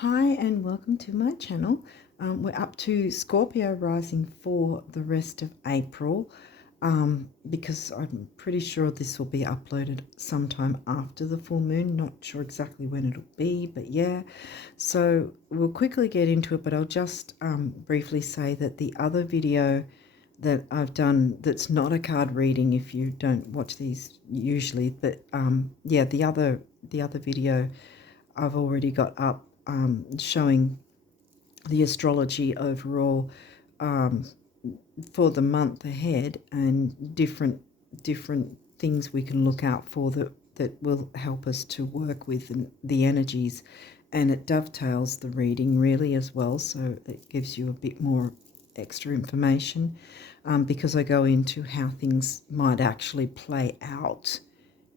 Hi and welcome to my channel. We're up to Scorpio rising for the rest of April because I'm pretty sure this will be uploaded sometime after the full moon. Not sure exactly when it'll be, but yeah. So we'll quickly get into it, but I'll just briefly say that the other video that I've done that's not a card reading, if you don't watch these usually, but yeah, the other video I've already got up showing the astrology overall for the month ahead and different things we can look out for that will help us to work with the energies, and it dovetails the reading really as well, so it gives you a bit more extra information because I go into how things might actually play out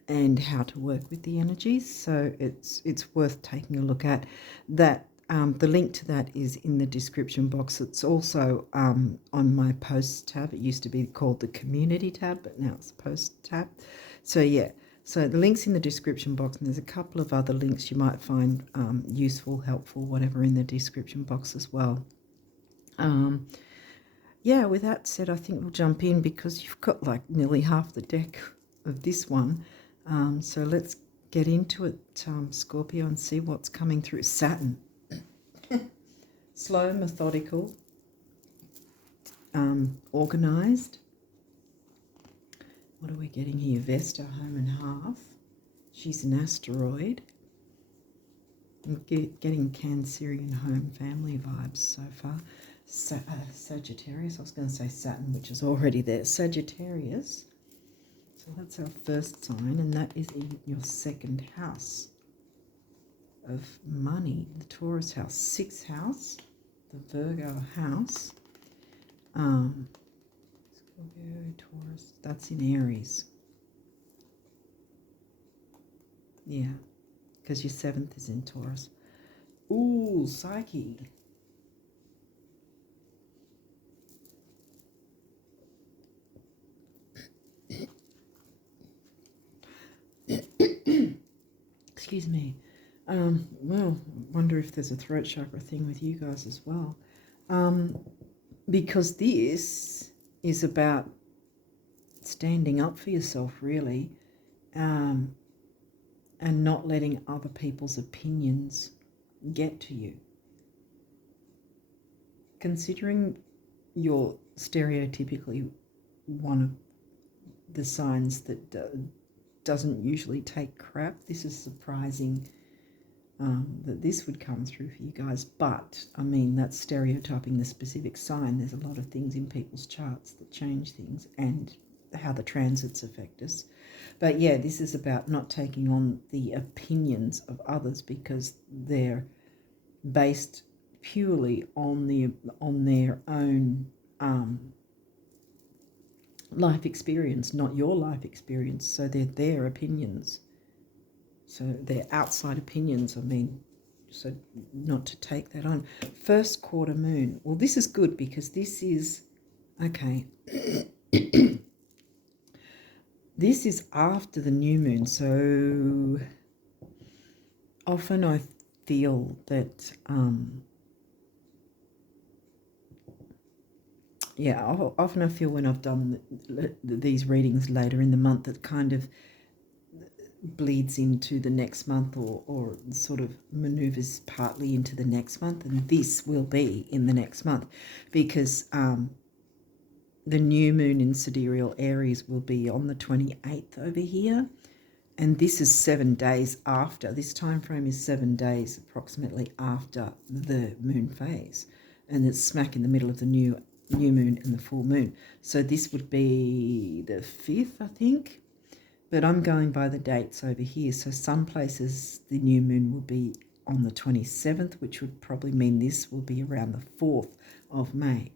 and how to work with the energies. So it's worth taking a look at that. The link to that is in the description box. It's also on my posts tab. It used to be called the community tab, but now it's the post tab. So yeah, so the link's in the description box, and there's a couple of other links you might find useful, helpful, whatever, in the description box as well. Yeah, with that said, I think we'll jump in because you've got like nearly half the deck of this one. So let's get into it, Scorpio, and see what's coming through. Saturn. Slow, methodical, organised. What are we getting here? Vesta, home and half. She's an asteroid. I'm getting Cancerian home family vibes so far. Sagittarius. I was going to say Saturn, which is already there. Sagittarius. So that's our first sign, and that is in your second house of money, the Taurus house, sixth house, the Virgo house. Scorpio, Taurus, that's in Aries. Yeah, because your seventh is in Taurus. Ooh, Psyche. Excuse me. Well, wonder if there's a throat chakra thing with you guys as well. Because this is about standing up for yourself, really, and not letting other people's opinions get to you. Considering you're stereotypically one of the signs that doesn't usually take crap, this is surprising that this would come through for you guys. But I mean, that's stereotyping the specific sign. There's a lot of things in people's charts that change things and how the transits affect us. But yeah, this is about not taking on the opinions of others because they're based purely on their own life experience, not your life experience. So they're their opinions. So they're outside opinions, I mean, so not to take that on. First quarter moon. Well, this is good because this is, okay, this is after the new moon. So often I feel that, yeah, often I feel when I've done these readings later in the month, that kind of bleeds into the next month or sort of maneuvers partly into the next month, and this will be in the next month because the new moon in sidereal Aries will be on the 28th over here, and this is 7 days after. This time frame is 7 days approximately after the moon phase, and it's smack in the middle of the new moon and the full moon. So this would be the 5th, I think. But I'm going by the dates over here. So some places the new moon will be on the 27th, which would probably mean this will be around the 4th of May.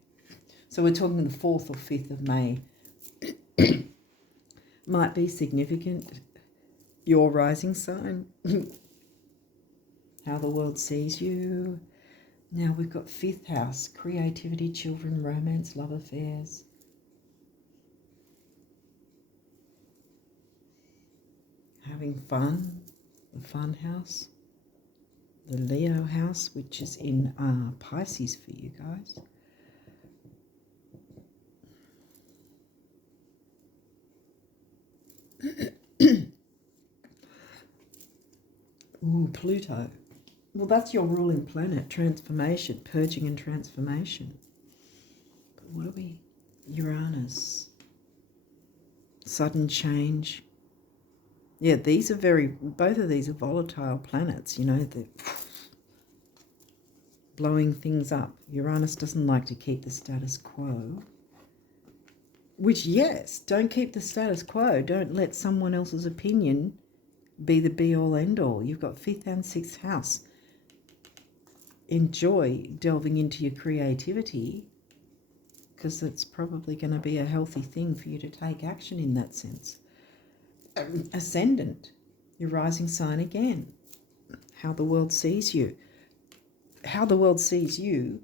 So we're talking the 4th or 5th of May. Might be significant. Your rising sign. How the world sees you. Now we've got 5th house. Creativity, children, romance, love affairs. Having fun. The fun house. the Leo house, which is in Pisces for you guys. Ooh, Pluto. Well, that's your ruling planet, transformation, purging and transformation. But what are we? Uranus. Sudden change. Yeah, these are both of these are volatile planets, you know, they're blowing things up. Uranus doesn't like to keep the status quo. Which, yes, don't keep the status quo. Don't let someone else's opinion be the be-all, end-all. You've got 5th and 6th house. Enjoy delving into your creativity, because it's probably going to be a healthy thing for you to take action in that sense. Ascendant, your rising sign again. How the world sees you. How the world sees you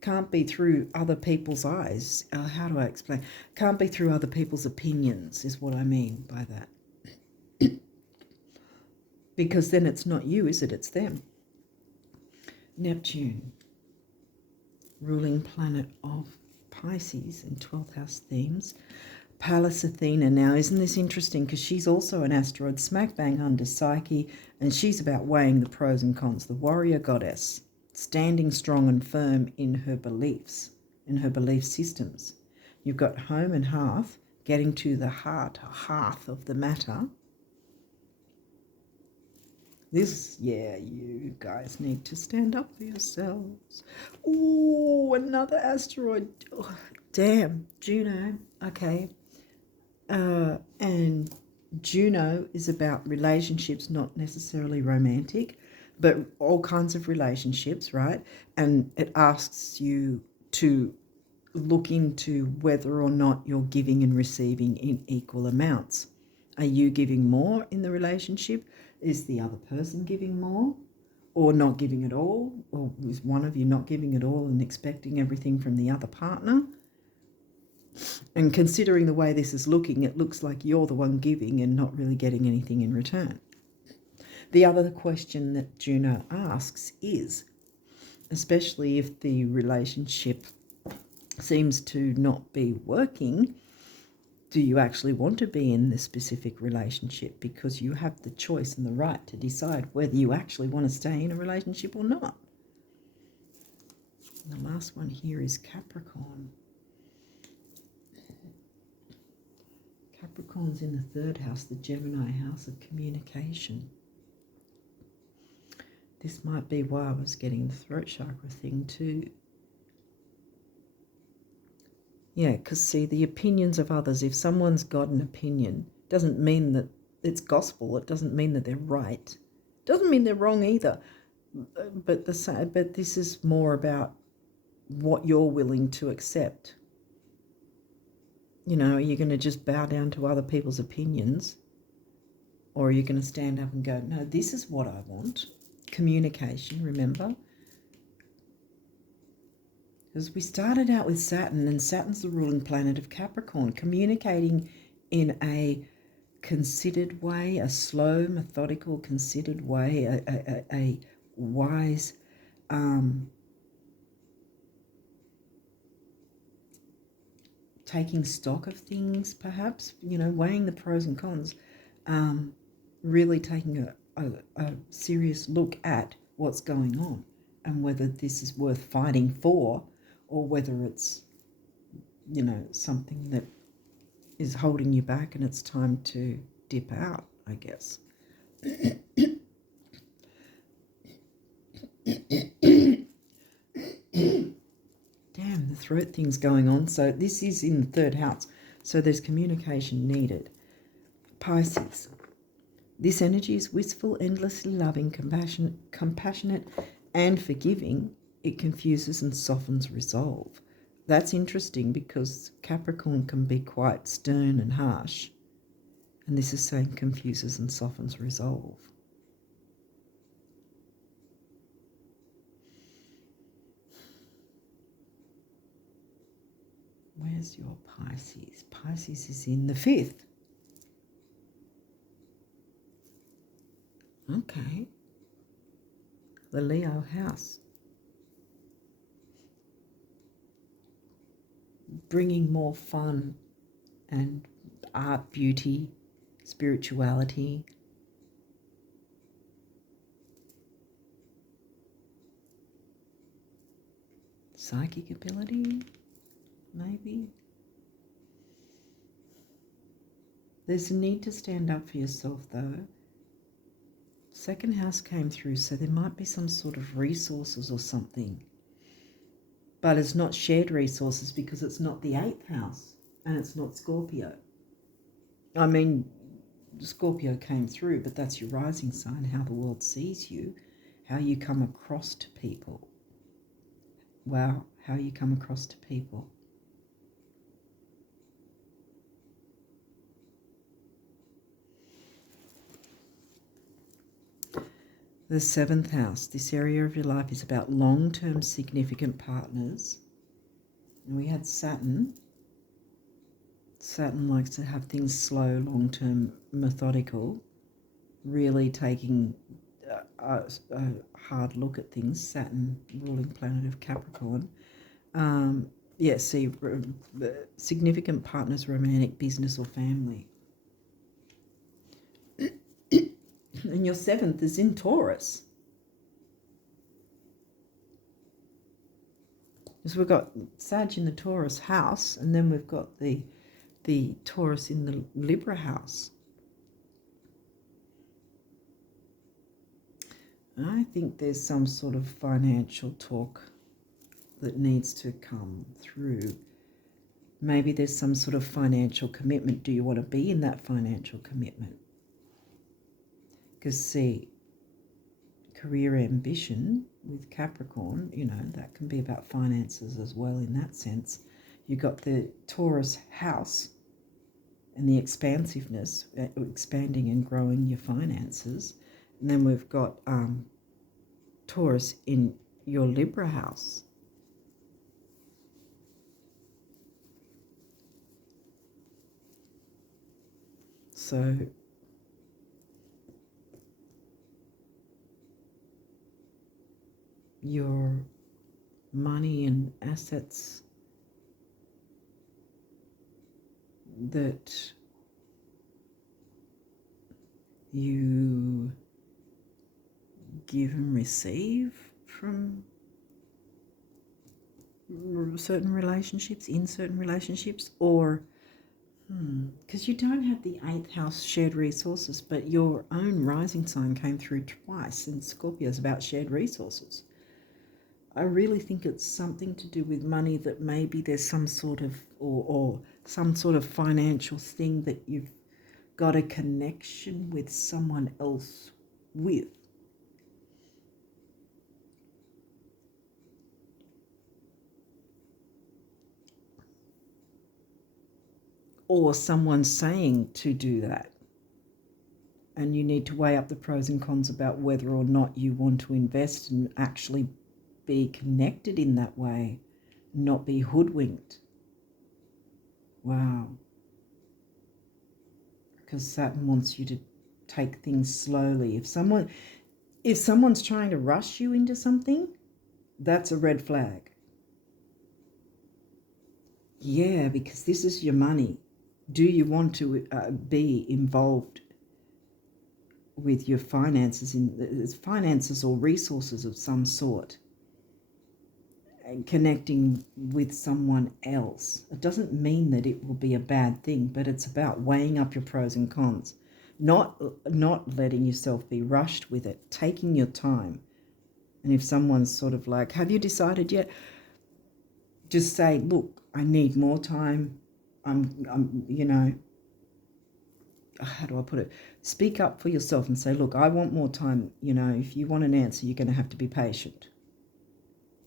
can't be through other people's eyes. How do I explain? Can't be through other people's opinions is what I mean by that. Because then it's not you, is it? It's them. Neptune, ruling planet of Pisces in 12th house themes. Pallas Athena. Now, isn't this interesting? Because she's also an asteroid smack bang under Psyche, and she's about weighing the pros and cons. The warrior goddess, standing strong and firm in her beliefs, in her belief systems. You've got home and hearth, getting to the hearth of the matter. This, yeah, you guys need to stand up for yourselves. Ooh, another asteroid. Oh, damn, Juno. Okay. And Juno is about relationships, not necessarily romantic, but all kinds of relationships, right? And it asks you to look into whether or not you're giving and receiving in equal amounts. Are you giving more in the relationship? Is the other person giving more, or not giving at all? Or is one of you not giving at all and expecting everything from the other partner? And considering the way this is looking, it looks like you're the one giving and not really getting anything in return. The other question that Juno asks is, especially if the relationship seems to not be working, do you actually want to be in this specific relationship? Because you have the choice and the right to decide whether you actually want to stay in a relationship or not. And the last one here is Capricorn. Capricorn's in the 3rd house, the Gemini house of communication. This might be why I was getting the throat chakra thing too. Yeah, because see, the opinions of others, if someone's got an opinion, doesn't mean that it's gospel. It doesn't mean that they're right. Doesn't mean they're wrong either. But this is more about what you're willing to accept. You know, are you going to just bow down to other people's opinions? Or are you going to stand up and go, no, this is what I want? Communication, remember? Because we started out with Saturn, and Saturn's the ruling planet of Capricorn, communicating in a considered way, a slow, methodical, considered way, a wise, taking stock of things, perhaps, you know, weighing the pros and cons, really taking a serious look at what's going on and whether this is worth fighting for, or whether it's, you know, something that is holding you back and it's time to dip out, I guess. Damn, the throat thing's going on. So this is in the 3rd house. So there's communication needed. Pisces. This energy is wistful, endlessly loving, compassionate, and forgiving. It confuses and softens resolve. That's interesting because Capricorn can be quite stern and harsh. And this is saying confuses and softens resolve. Where's your Pisces? Pisces is in the 5th. Okay. the Leo house. Bringing more fun and art, beauty, spirituality. Psychic ability, maybe. There's a need to stand up for yourself, though. Second house came through, so there might be some sort of resources or something. But it's not shared resources because it's not the 8th house and it's not Scorpio. I mean, Scorpio came through, but that's your rising sign, how the world sees you, how you come across to people. Wow, how you come across to people. The 7th house, this area of your life is about long-term significant partners. And we had Saturn. Saturn likes to have things slow, long-term, methodical, really taking a hard look at things. Saturn, ruling planet of Capricorn. Significant partners, romantic, business or family. And your 7th is in Taurus. So we've got Sag in the Taurus house, and then we've got the Taurus in the Libra house. I think there's some sort of financial talk that needs to come through. Maybe there's some sort of financial commitment. Do you want to be in that financial commitment? Because see, career ambition with Capricorn, that can be about finances as well in that sense. You've got the Taurus house and the expansiveness, expanding and growing your finances. And then we've got Taurus in your Libra house. So your money and assets that you give and receive from certain relationships, in certain relationships, or because you don't have the 8th house shared resources, but your own rising sign came through twice, and Scorpio is about shared resources. I really think it's something to do with money, that maybe there's some sort of, or some sort of financial thing that you've got a connection with someone else with. Or someone saying to do that. And you need to weigh up the pros and cons about whether or not you want to invest and actually be connected in that way, not be hoodwinked. Wow. Because Saturn wants you to take things slowly. If someone's trying to rush you into something, that's a red flag. Yeah, because this is your money. Do you want to be involved with your finances, finances or resources of some sort, and connecting with someone else? It doesn't mean that it will be a bad thing, but it's about weighing up your pros and cons, not letting yourself be rushed with it, taking your time. And if someone's sort of like, have you decided yet? Just say, look, I need more time. I'm how do I put it? Speak up for yourself and say, look, I want more time. If you want an answer, you're going to have to be patient.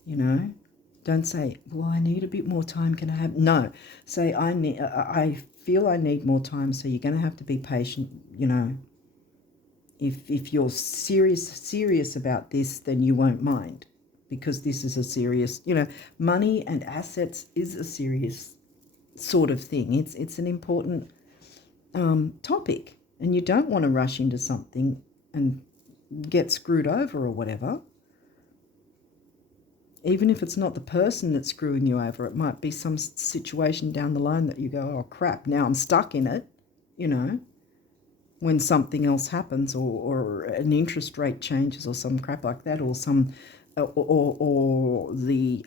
Don't say, well, I need a bit more time. Can I have? No, say, I feel I need more time. So you're going to have to be patient. If you're serious about this, then you won't mind, because this is a serious, money and assets is a serious sort of thing. It's an important topic, and you don't want to rush into something and get screwed over or whatever. Even if it's not the person that's screwing you over, it might be some situation down the line that you go, oh crap, now I'm stuck in it, you know, when something else happens, or an interest rate changes or some crap like that, or some, or the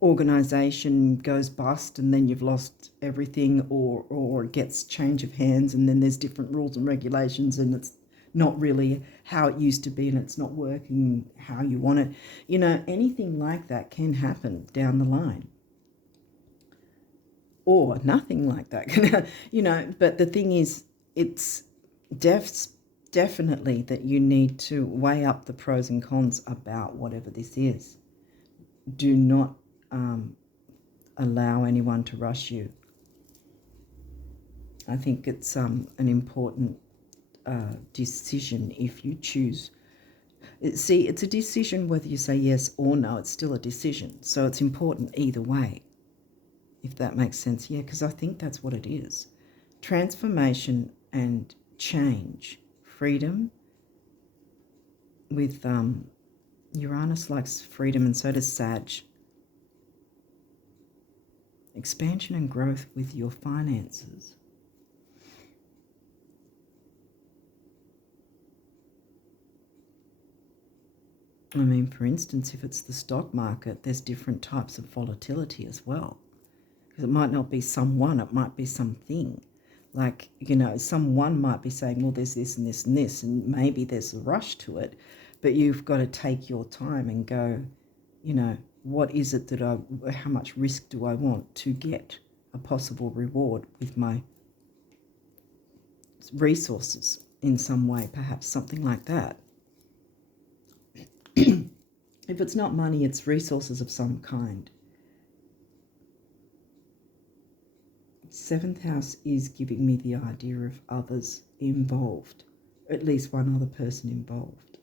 organization goes bust and then you've lost everything, or it gets change of hands and then there's different rules and regulations and it's not really how it used to be and it's not working how you want it. You know, anything like that can happen down the line. Or nothing like that. You know, but the thing is, it's definitely that you need to weigh up the pros and cons about whatever this is. Do not allow anyone to rush you. I think it's an important decision if you choose. See, it's a decision whether you say yes or no. It's still a decision. So it's important either way, if that makes sense. Yeah, because I think that's what it is. Transformation and change, freedom. With Uranus likes freedom, and so does Sag. Expansion and growth with your finances. I mean, for instance, if it's the stock market, there's different types of volatility as well. Because it might not be someone, it might be something. Like, you know, someone might be saying, well, there's this and this and this, and maybe there's a rush to it, but you've got to take your time and go, you know, what is it that how much risk do I want to get a possible reward with my resources in some way, perhaps something like that. If it's not money, it's resources of some kind. 7th house is giving me the idea of others involved, at least one other person involved,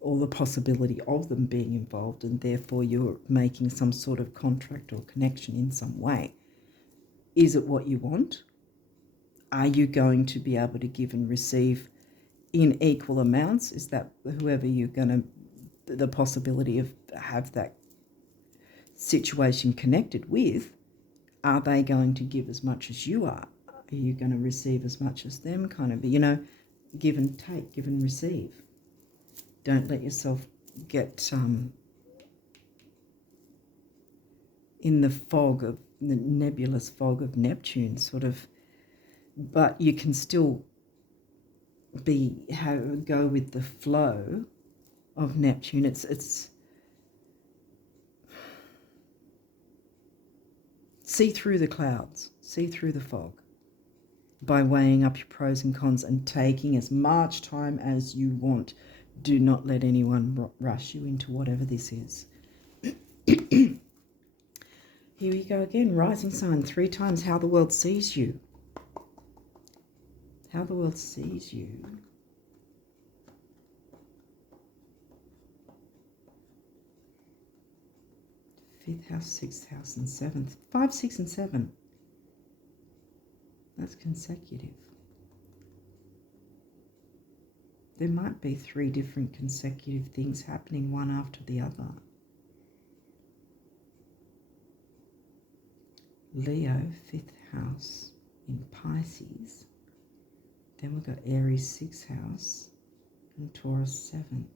or the possibility of them being involved, and therefore you're making some sort of contract or connection in some way. Is it what you want? Are you going to be able to give and receive in equal amounts? Is that whoever you're going to, the possibility of have that situation connected with, are they going to give as much as you are? Are you going to receive as much as them? Kind of, you know, give and take, give and receive. Don't let yourself get in the fog of the nebulous fog of Neptune, sort of, but you can still go with the flow of Neptune. It's see through the clouds, see through the fog, by weighing up your pros and cons and taking as much time as you want. Do not let anyone rush you into whatever this is. Here we go again, rising sign, 3 times how the world sees you. How the world sees you. Fifth house, 6th house, and 7th. 5, 6, and 7. That's consecutive. There might be 3 different consecutive things happening, one after the other. Leo, 5th house in Pisces. Then we've got Aries, 6th house, and Taurus, 7th.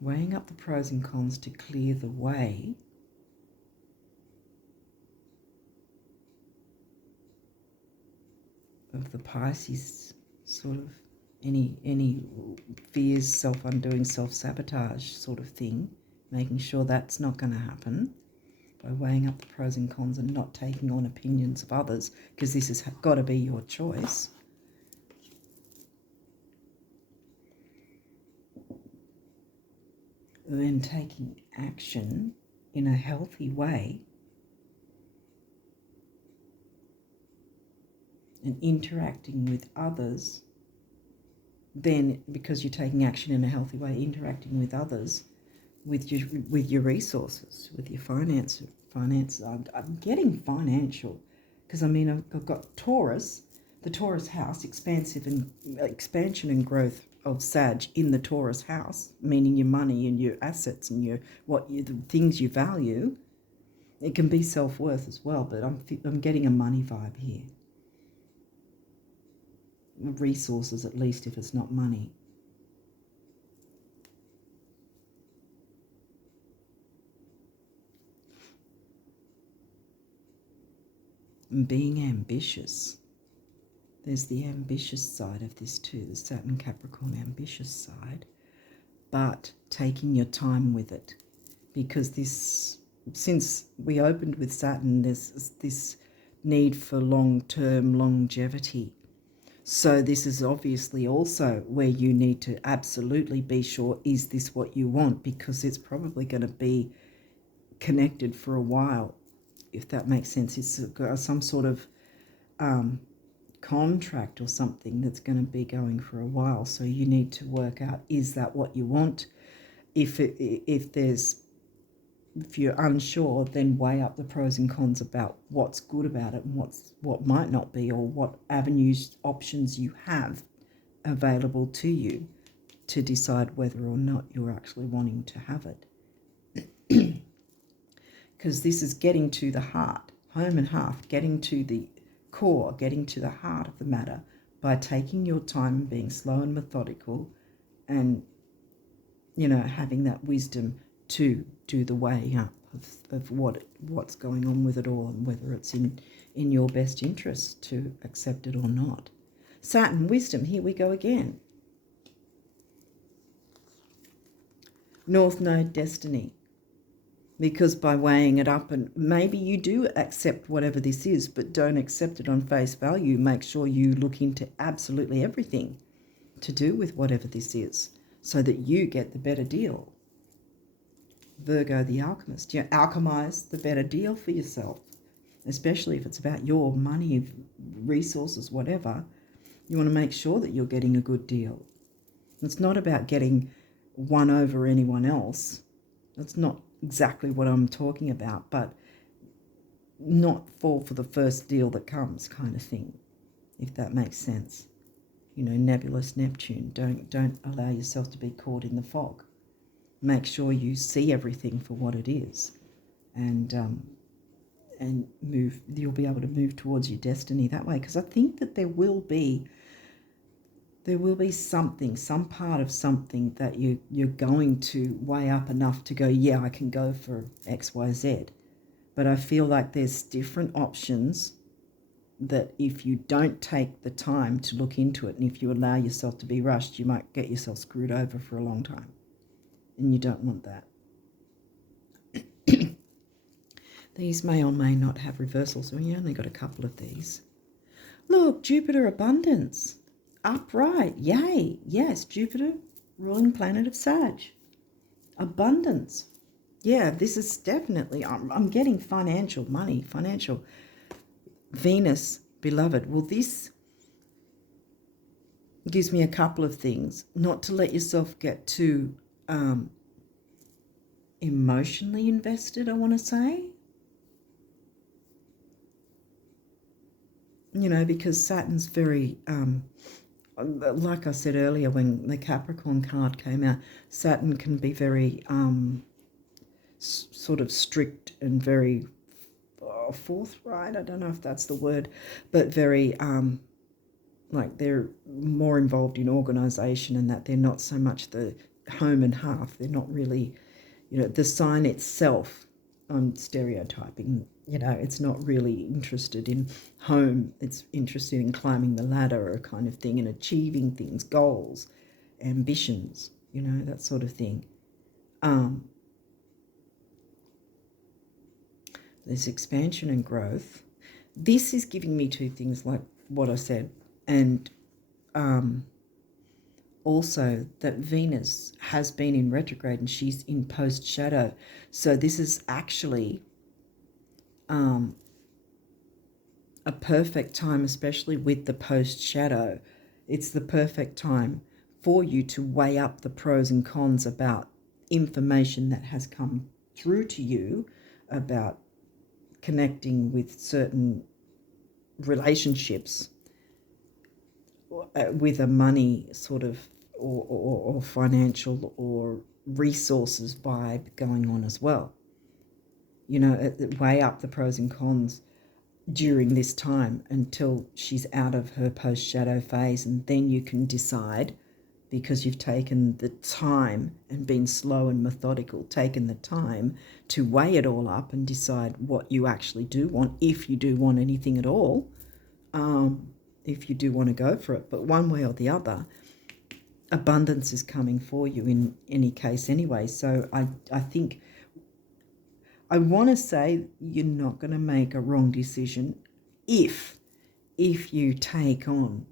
Weighing up the pros and cons to clear the way of the Pisces, sort of any fears, self-undoing, self-sabotage sort of thing, making sure that's not going to happen by weighing up the pros and cons and not taking on opinions of others, because this has got to be your choice. Then taking action in a healthy way and interacting with others, then because you're taking action in a healthy way, interacting with others with your resources, with your finances. I'm getting financial, because I mean I've got Taurus, the Taurus house, expansion and growth of Sag in the Taurus house, meaning your money and your assets and the things you value. It can be self-worth as well, but I'm getting a money vibe here. Resources, at least, if it's not money. And being ambitious. There's the ambitious side of this too, the Saturn Capricorn ambitious side, but taking your time with it, because since we opened with Saturn, there's this need for long-term longevity. So this is obviously also where you need to absolutely be sure, is this what you want? Because it's probably going to be connected for a while, if that makes sense. It's some sort of contract or something that's going to be going for a while. So you need to work out, is that what you want? If you're unsure, then weigh up the pros and cons about what's good about it and what might not be, or what avenues, options you have available to you to decide whether or not you're actually wanting to have it. Because this is getting to the heart, home and hearth, getting to the core, getting to the heart of the matter by taking your time and being slow and methodical, and having that wisdom to do the weighing up of what's going on with it all, and whether it's in your best interest to accept it or not. Saturn wisdom, here we go again. North Node destiny. Because by weighing it up, and maybe you do accept whatever this is, but don't accept it on face value. Make sure you look into absolutely everything to do with whatever this is, so that you get the better deal. Virgo the alchemist. You alchemize the better deal for yourself, especially if it's about your money, resources, whatever. You want to make sure that you're getting a good deal. It's not about getting one over anyone else. That's not exactly what I'm talking about, but not fall for the first deal that comes, kind of thing, if that makes sense. Nebulous Neptune. Don't allow yourself to be caught in the fog. Make sure you see everything for what it is, and move. You'll be able to move towards your destiny that way, because I think that there will be something, some part of something that you're going to weigh up enough to go, yeah, I can go for X, Y, Z. But I feel like there's different options that if you don't take the time to look into it, and if you allow yourself to be rushed, you might get yourself screwed over for a long time. And you don't want that. These may or may not have reversals. We only got a couple of these. Look, Jupiter abundance. Upright, yay, yes, Jupiter, ruling planet of Sag. Abundance. Yeah, this is definitely, I'm getting financial money, financial. Venus, beloved. Well, this gives me a couple of things. Not to let yourself get too emotionally invested, I want to say. Because Saturn's very... like I said earlier, when the Capricorn card came out, Saturn can be very sort of strict and very forthright. I don't know if that's the word, but very like they're more involved in organisation, and that they're not so much the home and hearth. They're not really, the sign itself. I'm stereotyping. It's not really interested in home. It's interested in climbing the ladder, or kind of thing, and achieving things, goals, ambitions, that sort of thing. There's expansion and growth. This is giving me two things, like what I said, and also that Venus has been in retrograde and she's in post shadow. So this is actually a perfect time, especially with the post shadow. It's the perfect time for you to weigh up the pros and cons about information that has come through to you about connecting with certain relationships with a money sort of or financial or resources vibe going on as well. Weigh up the pros and cons during this time until she's out of her post-shadow phase, and then you can decide, because you've taken the time and been slow and methodical, taken the time to weigh it all up and decide what you actually do want, if you do want anything at all, if you do want to go for it. But one way or the other, abundance is coming for you in any case anyway. So I think I want to say you're not going to make a wrong decision if you take on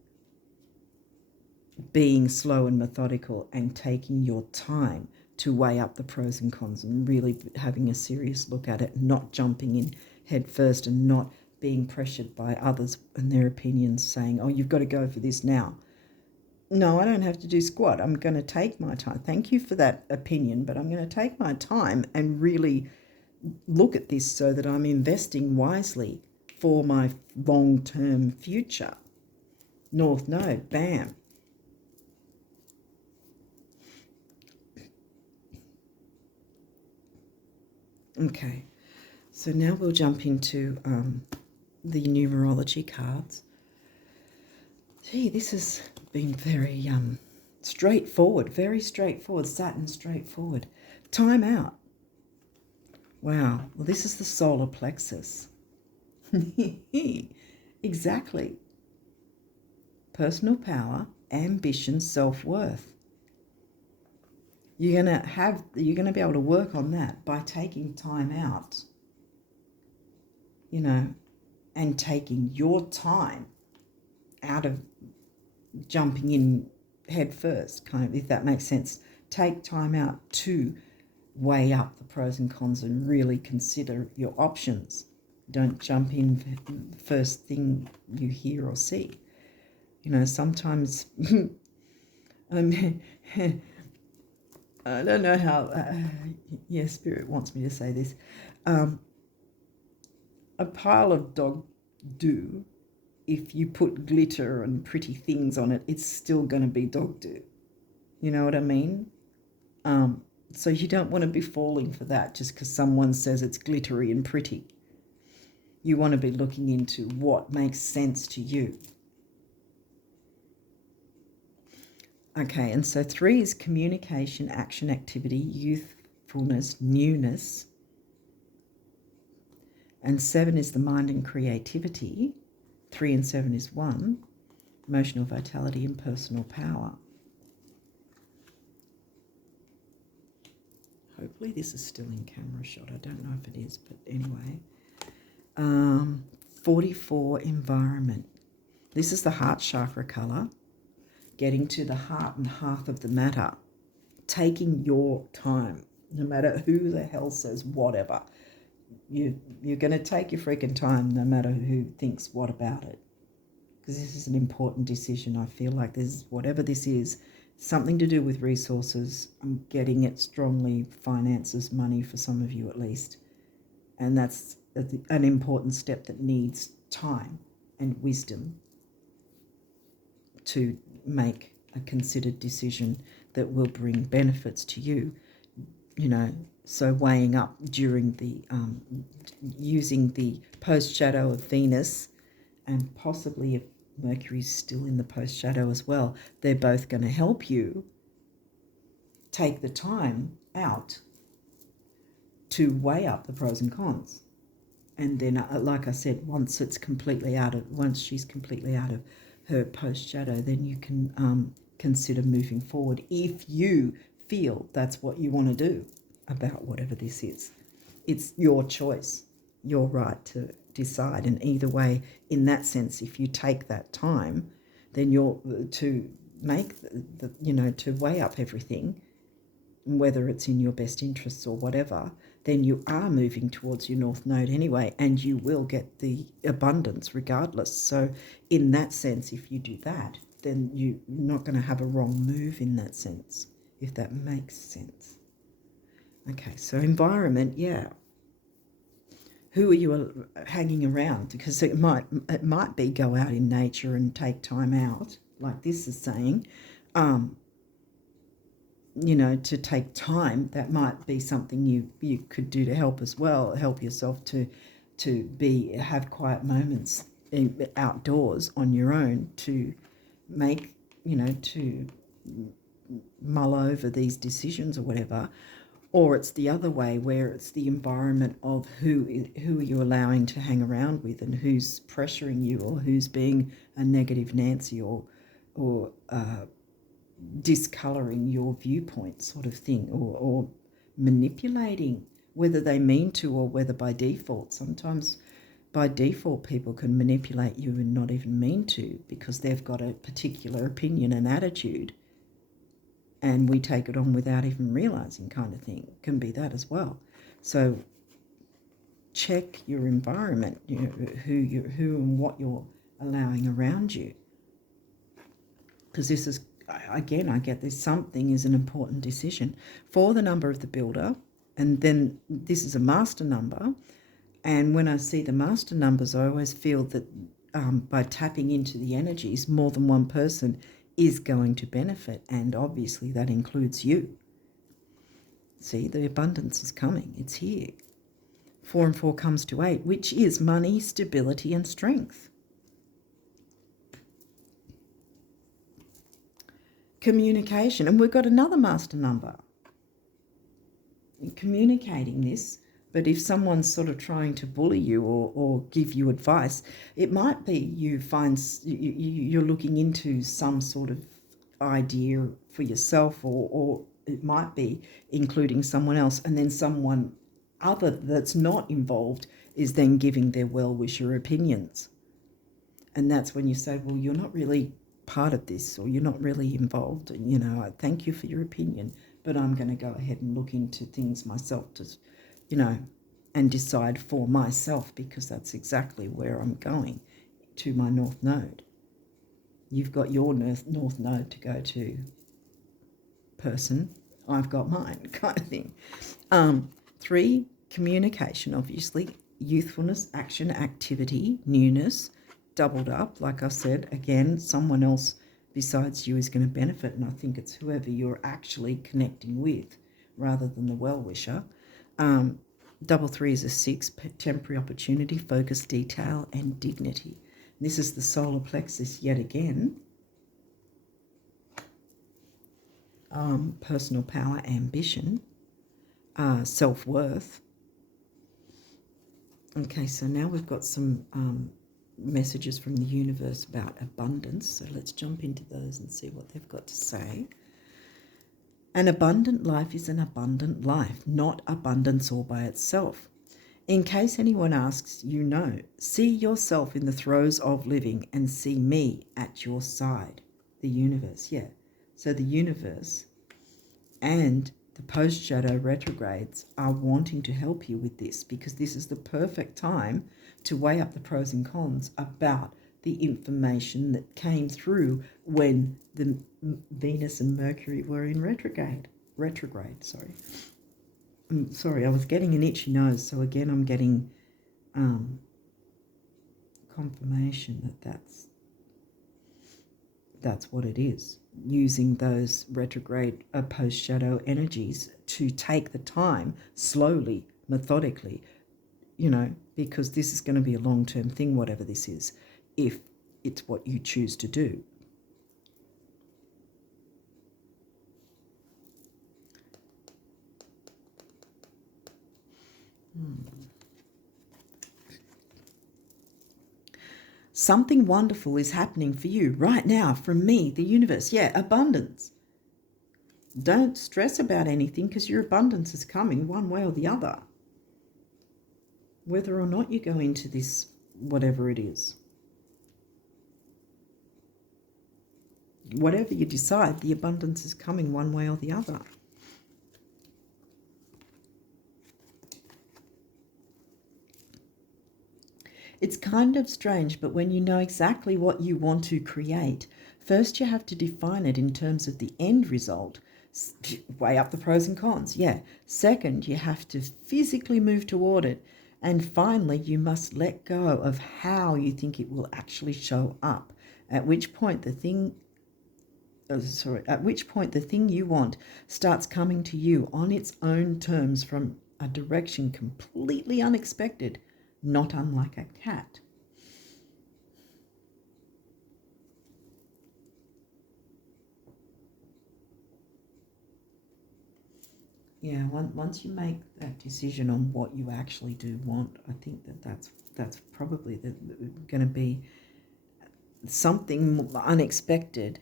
being slow and methodical and taking your time to weigh up the pros and cons and really having a serious look at it, not jumping in head first and not being pressured by others and their opinions saying, oh, you've got to go for this now. No, I don't have to do squat. I'm going to take my time. Thank you for that opinion, but I'm going to take my time and really look at this so that I'm investing wisely for my long-term future. North Node, bam. Okay, so now we'll jump into the numerology cards. Gee, this has been very straightforward, Saturn straightforward. Time out. Wow, well, this is the solar plexus. Exactly. Personal power, ambition, self-worth. You're going to be able to work on that by taking time out, and taking your time out of jumping in head first, kind of, if that makes sense. Take time out to weigh up the pros and cons and really consider your options. Don't jump in first thing you hear or see. Sometimes I don't know how, Spirit wants me to say this. A pile of dog do, if you put glitter and pretty things on it, it's still going to be dog do. You know what I mean? So you don't want to be falling for that just because someone says it's glittery and pretty. You want to be looking into what makes sense to you. Okay, and so 3 is communication, action, activity, youthfulness, newness. And 7 is the mind and creativity. 3 and 7 is 1, emotional vitality and personal power. Hopefully this is still in camera shot. I don't know if it is, but anyway. 44, environment. This is the heart chakra colour. Getting to the heart and hearth of the matter. Taking your time, no matter who the hell says whatever. You're going to take your freaking time no matter who thinks what about it. Because this is an important decision. I feel like whatever this is, something to do with resources. I'm getting it strongly, finances, money for some of you at least. And that's an important step that needs time and wisdom to make a considered decision that will bring benefits to you. So weighing up during the using the post shadow of Venus, and possibly if Mercury's still in the post shadow as well, they're both going to help you take the time out to weigh up the pros and cons. And then, like I said, once she's completely out of her post shadow, then you can consider moving forward if you feel that's what you want to do about whatever this is. It's your choice, your right to decide. And either way, in that sense, if you take that time, then you're to make to weigh up everything, whether it's in your best interests or whatever, then you are moving towards your North Node anyway, and you will get the abundance regardless. So in that sense, if you do that, then you're not going to have a wrong move in that sense, if that makes sense. Okay, so environment, yeah. Who are you hanging around? Because it might be go out in nature and take time out like this is saying, to take time, that might be something you could do to help as well, help yourself to have quiet moments outdoors on your own, to make, to mull over these decisions or whatever. Or it's the other way, where it's the environment of who are you allowing to hang around with, and who's pressuring you, or who's being a negative Nancy, or discolouring your viewpoint, sort of thing, or manipulating, whether they mean to or whether by default. Sometimes by default people can manipulate you and not even mean to, because they've got a particular opinion and attitude, and we take it on without even realising, kind of thing. It can be that as well. So check your environment, who and what you're allowing around you, because this is, again, I get this, something is an important decision. For the number of the builder, and then this is a master number, and when I see the master numbers, I always feel that by tapping into the energies, more than one person is going to benefit, and obviously that includes you. See, the abundance is coming. It's here. 4 and 4 comes to 8, which is money, stability, and strength. Communication, and we've got another master number. Communicating this, but if someone's sort of trying to bully you or give you advice, it might be you're looking into some sort of idea for yourself, or it might be including someone else, and then someone other that's not involved is then giving their well-wisher opinions. And that's when you say, well, you're not really part of this, or you're not really involved, and I thank you for your opinion, but I'm going to go ahead and look into things myself to, and decide for myself, because that's exactly where I'm going, to my north node. You've got your north node to go to, person. I've got mine, kind of thing. 3, communication, obviously. Youthfulness, action, activity, newness, doubled up. Like I said, again, someone else besides you is going to benefit, and I think it's whoever you're actually connecting with rather than the well-wisher. 3 is a 6, temporary opportunity, focus, detail, and dignity. This is the solar plexus yet again. Personal power, ambition, self-worth. Okay, so now we've got some messages from the universe about abundance. So let's jump into those and see what they've got to say. An abundant life is an abundant life, not abundance all by itself. In case anyone asks, see yourself in the throes of living and see me at your side. The universe, yeah. So the universe and the post-shadow retrogrades are wanting to help you with this, because this is the perfect time to weigh up the pros and cons about the information that came through when the Venus and Mercury were in retrograde. Sorry, I was getting an itchy nose, so again I'm getting confirmation that that's what it is. Using those retrograde post-shadow energies to take the time slowly, methodically, because this is going to be a long-term thing, whatever this is, if it's what you choose to do. Something wonderful is happening for you right now from me, the universe. Yeah, abundance. Don't stress about anything, because your abundance is coming one way or the other. Whether or not you go into this, whatever it is. Whatever you decide, the abundance is coming one way or the other. It's kind of strange, but when you know exactly what you want to create, first you have to define it in terms of the end result, weigh up the pros and cons, yeah. Second, you have to physically move toward it. And finally, you must let go of how you think it will actually show up, at which point the thing at which point the thing you want starts coming to you on its own terms from a direction completely unexpected, not unlike a cat. Yeah, once you make that decision on what you actually do want, I think that's probably going to be something unexpected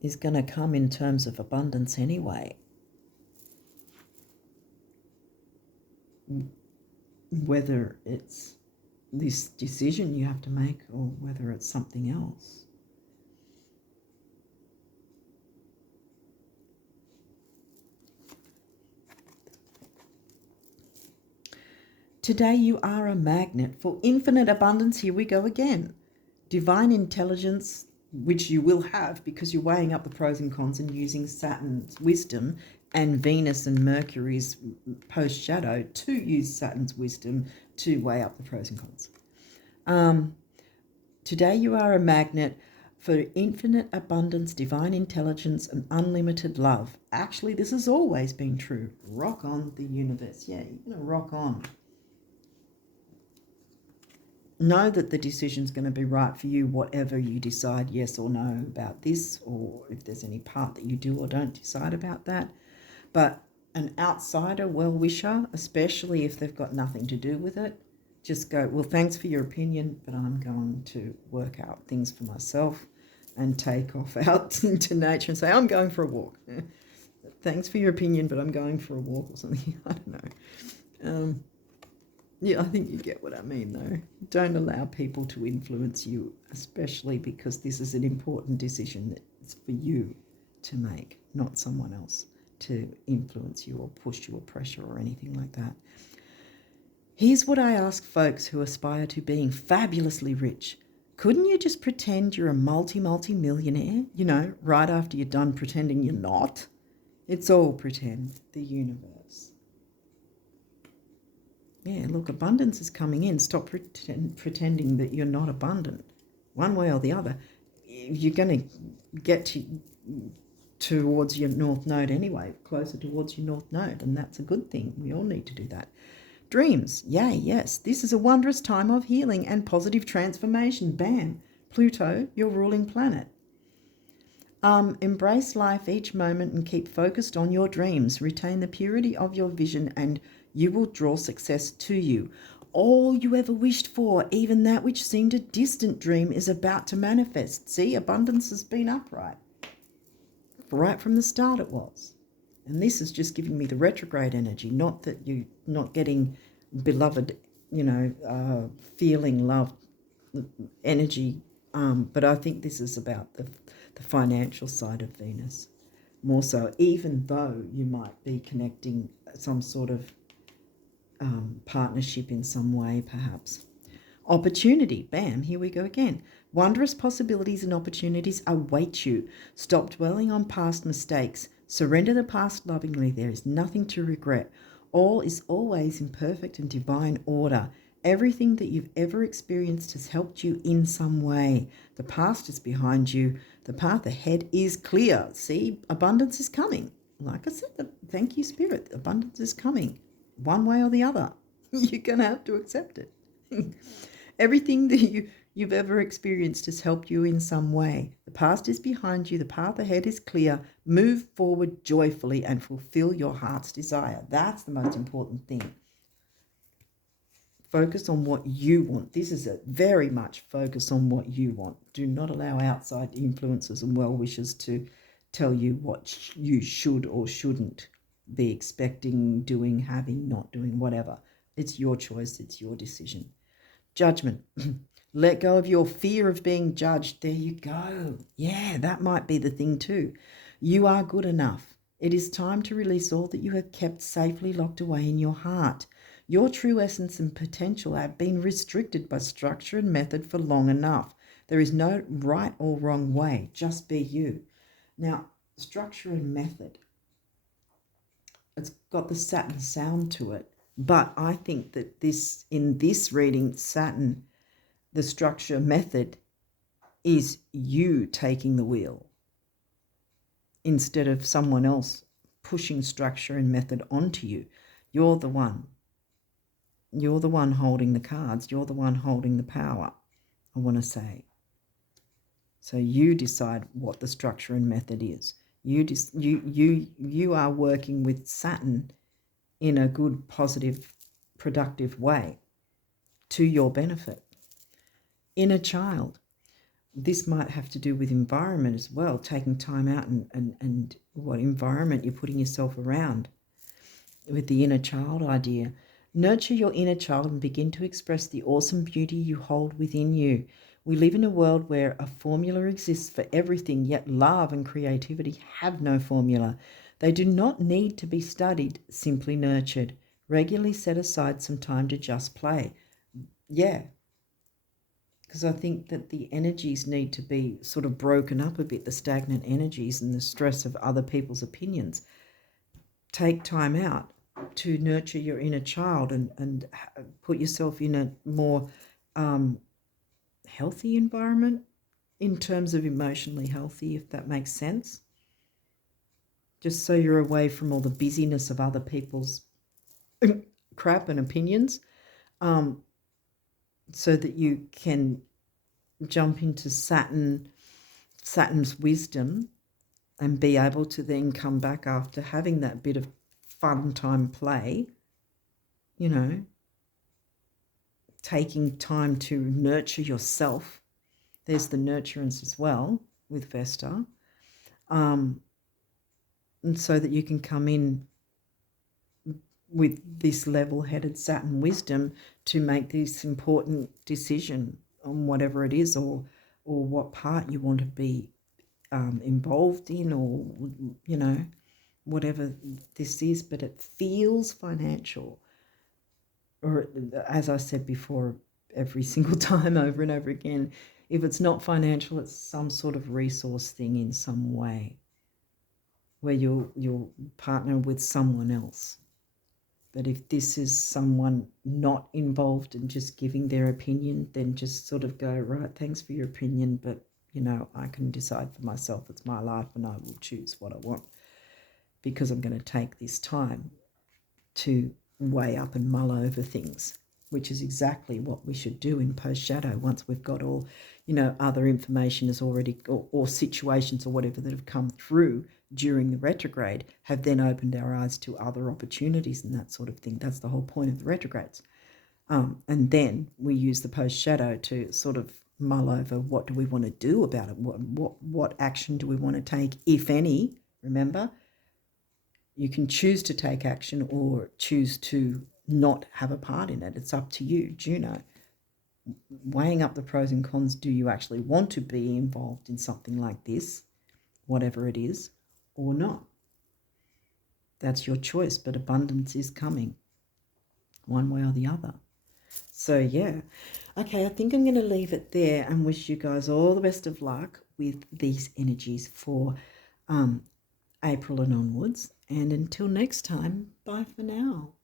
is going to come in terms of abundance anyway. Whether it's this decision you have to make or whether it's something else. Today you are a magnet for infinite abundance. Here we go again. Divine intelligence, which you will have because you're weighing up the pros and cons and using Saturn's wisdom and Venus and Mercury's post-shadow to use Saturn's wisdom to weigh up the pros and cons. Today you are a magnet for infinite abundance, divine intelligence, and unlimited love. Actually, this has always been true. Rock on, the universe. Yeah, you're going to rock on. Know that the decision's going to be right for you, whatever you decide, yes or no about this, or if there's any part that you do or don't decide about that. But an outsider well-wisher, especially if they've got nothing to do with it, just go, well, thanks for your opinion, but I'm going to work out things for myself and take off out into nature and say, I'm going for a walk. Thanks for your opinion, but I'm going for a walk or something. I don't know. Yeah, I think you get what I mean, though. Don't allow people to influence you, especially because this is an important decision that's for you to make, not someone else to influence you or push you or pressure or anything like that. Here's what I ask folks who aspire to being fabulously rich. Couldn't you just pretend you're a multi-millionaire, right after you're done pretending you're not? It's all pretend, the universe. Yeah, look, abundance is coming in. Stop pretending that you're not abundant. One way or the other, you're going to get towards your North Node anyway, closer towards your North Node, and that's a good thing. We all need to do that. Dreams, yay, yes. This is a wondrous time of healing and positive transformation. Bam, Pluto, your ruling planet. Embrace life each moment and keep focused on your dreams. Retain the purity of your vision and you will draw success to you. All you ever wished for, even that which seemed a distant dream, is about to manifest. See, abundance has been upright. Right from the start it was. And this is just giving me the retrograde energy, not that you're not getting beloved, feeling love energy. But I think this is about the financial side of Venus. More so, even though you might be connecting some sort of partnership in some way, perhaps. Opportunity, bam, here we go again. Wondrous possibilities and opportunities await you. Stop dwelling on past mistakes. Surrender the past lovingly. There is nothing to regret. All is always in perfect and divine order. Everything that you've ever experienced has helped you in some way. The past is behind you. The path ahead is clear. See, abundance is coming. Like I said, thank you, Spirit. Abundance is coming. One way or the other. You're going to have to accept it. Everything that you've ever experienced has helped you in some way. The past is behind you. The path ahead is clear. Move forward joyfully and fulfill your heart's desire. That's the most important thing. Focus on what you want. This is a very much focus on what you want. Do not allow outside influences and well-wishers to tell you what you should or shouldn't be expecting, doing, having, not doing, whatever. It's your choice. It's your decision. Judgment. Let go of your fear of being judged. There you go. Yeah, that might be the thing too. You are good enough. It is time to release all that you have kept safely locked away in your heart. Your true essence and potential have been restricted by structure and method for long enough. There is no right or wrong way. Just be you. Now, structure and method. It's got the Saturn sound to it. But I think that in this reading, Saturn, the structure method is you taking the wheel. instead of someone else pushing structure and method onto you. You're the one. You're the one holding the cards. You're the one holding the power, I want to say. So you decide what the structure and method is. You are working with Saturn in a good, positive, productive way to your benefit. Inner child. This might have to do with environment as well, taking time out and what environment you're putting yourself around. With the inner child idea, nurture your inner child and begin to express the awesome beauty you hold within you. We live in a world where a formula exists for everything, yet love and creativity have no formula. They do not need to be studied, simply nurtured. Regularly set aside some time to just play. Yeah, because I think that the energies need to be sort of broken up a bit, the stagnant energies and the stress of other people's opinions. Take time out to nurture your inner child and put yourself in a more healthy environment in terms of emotionally healthy, if that makes sense. Just so you're away from all the busyness of other people's crap and opinions, so that you can jump into Saturn's wisdom and be able to then come back after having that bit of fun time play, you know, taking time to nurture yourself. There's the nurturance as well with Vesta. And so that you can come in with this level-headed Saturn wisdom to make this important decision on whatever it is, or what part you want to be involved in, or, you know, whatever this is. But it feels financial, or as I said before, every single time over and over again, if it's not financial, it's some sort of resource thing in some way where you'll partner with someone else. But if this is someone not involved and just giving their opinion, then just sort of go, right, thanks for your opinion, but, you know, I can decide for myself. It's my life and I will choose what I want, because I'm going to take this time to weigh up and mull over things, which is exactly what we should do in post-shadow once we've got all, you know, other information is already, or situations or whatever that have come through during the retrograde have then opened our eyes to other opportunities and that sort of thing. That's the whole point of the retrogrades. And then we use the post-shadow to sort of mull over, what do we want to do about it? What action do we want to take, if any? Remember, you can choose to take action or choose to not have a part in it. It's up to you, Juno. Weighing up the pros and cons, do you actually want to be involved in something like this, whatever it is, or not? That's your choice, but abundance is coming one way or the other. So, yeah. Okay, I think I'm going to leave it there and wish you guys all the best of luck with these energies for April and onwards. And until next time, bye for now.